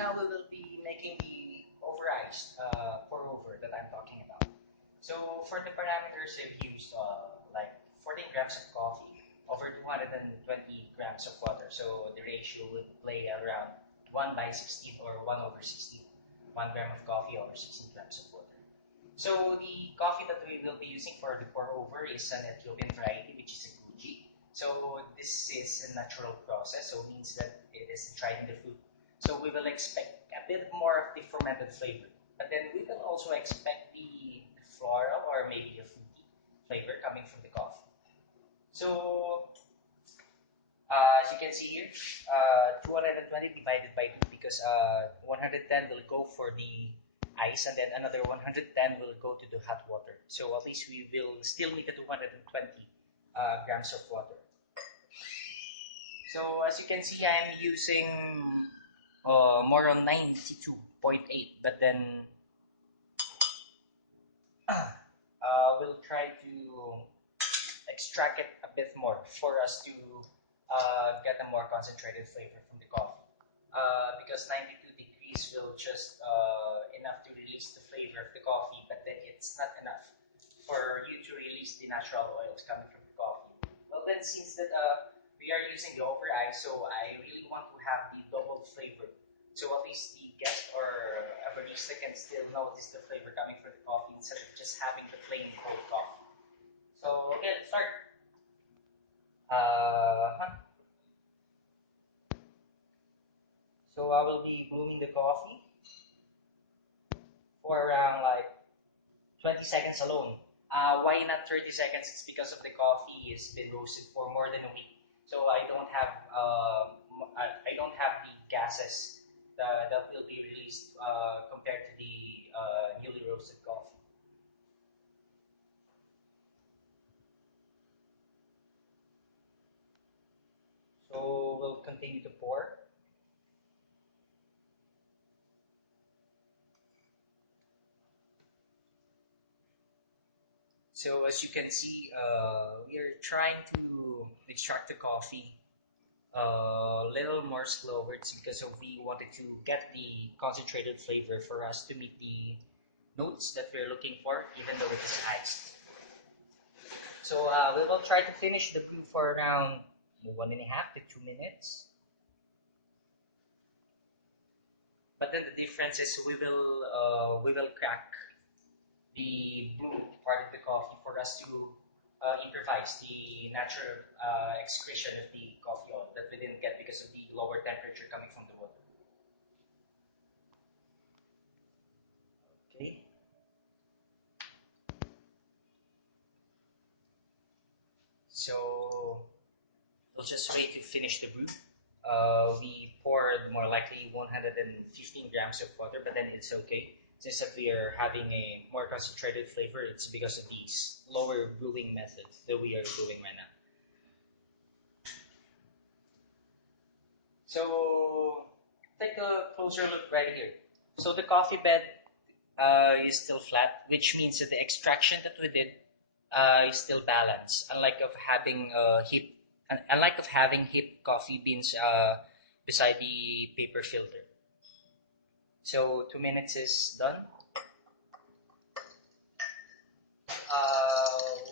now we will be making the over-iced pour over that I'm talking about. So for the parameters, I've used like 14 grams of coffee over 220 grams of water. So the ratio would play around 1/16 or 1/16. 1 gram of coffee over 16 grams of water. So the coffee that we will be using for the pour over is an Ethiopian variety, which is a Guji. So this is a natural process, so it means that it is dried in the fruit. So we will expect a bit more of the fermented flavor. But then we will also expect the floral or maybe a fruity flavor coming from the coffee. So as you can see here, 220 divided by 2 because 110 will go for the ice and then another 110 will go to the hot water. So at least we will still need the 220 grams of water. So as you can see, I am using more on 92.8, but then we'll try to extract it a bit more for us to get a more concentrated flavor from the coffee. Because 92 degrees will just enough to release the flavor of the coffee, but then it's not enough for you to release the natural oils coming from the coffee. Well then, since that we are using the over ice, so I really want to have the double flavor. So at least the guest or a barista can still notice the flavor coming from the coffee instead of just having the plain cold coffee. So okay, let's start. So I will be brewing the coffee for around like 20 seconds alone. Why not 30 seconds? It's because of the coffee has been roasted for more than a week. So I don't have the gases that will be released compared to the newly roasted coffee. So we'll continue to pour. So as you can see, we are trying to extract the coffee a little more slower. It's because we wanted to get the concentrated flavor for us to meet the notes that we're looking for, even though it is iced. So we will try to finish the brew for around 1.5 to 2 minutes. But then the difference is we will crack the blue part of the coffee for us to improvise the natural excretion of the coffee oil that we didn't get because of the lower temperature coming from the water. Okay. So we'll just wait to finish the brew. We poured more likely 115 grams of water, but then it's okay. Since that we are having a more concentrated flavor, it's because of the slower brewing methods that we are doing right now. So take a closer look right here. So the coffee bed is still flat, which means that the extraction that we did is still balanced, unlike of having heaped coffee beans beside the paper filter. So 2 minutes is done.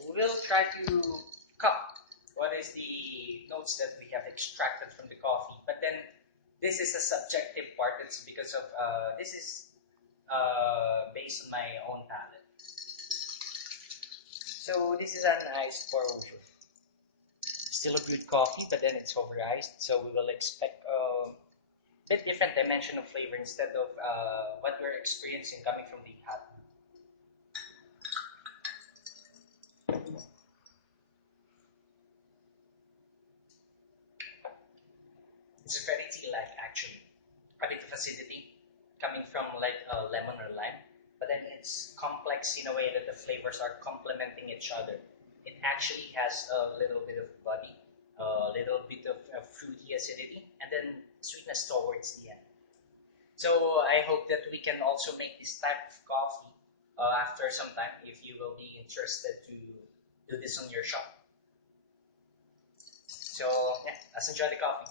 We'll try to cup what is the notes that we have extracted from the coffee, but then this is a subjective part. It's because of this is based on my own palate. So this is an iced pour over. Still a brewed coffee, but then it's over iced, so we will expect bit different dimension of flavor instead of what we're experiencing coming from the hot. It's very tea-like actually. A bit of acidity coming from like lemon or lime, but then it's complex in a way that the flavors are complementing each other. It actually has a little bit of body, a little bit of fruity acidity, and then sweetness towards the end. So I hope that we can also make this type of coffee after some time if you will be interested to do this on your shop. So yeah, let's enjoy the coffee.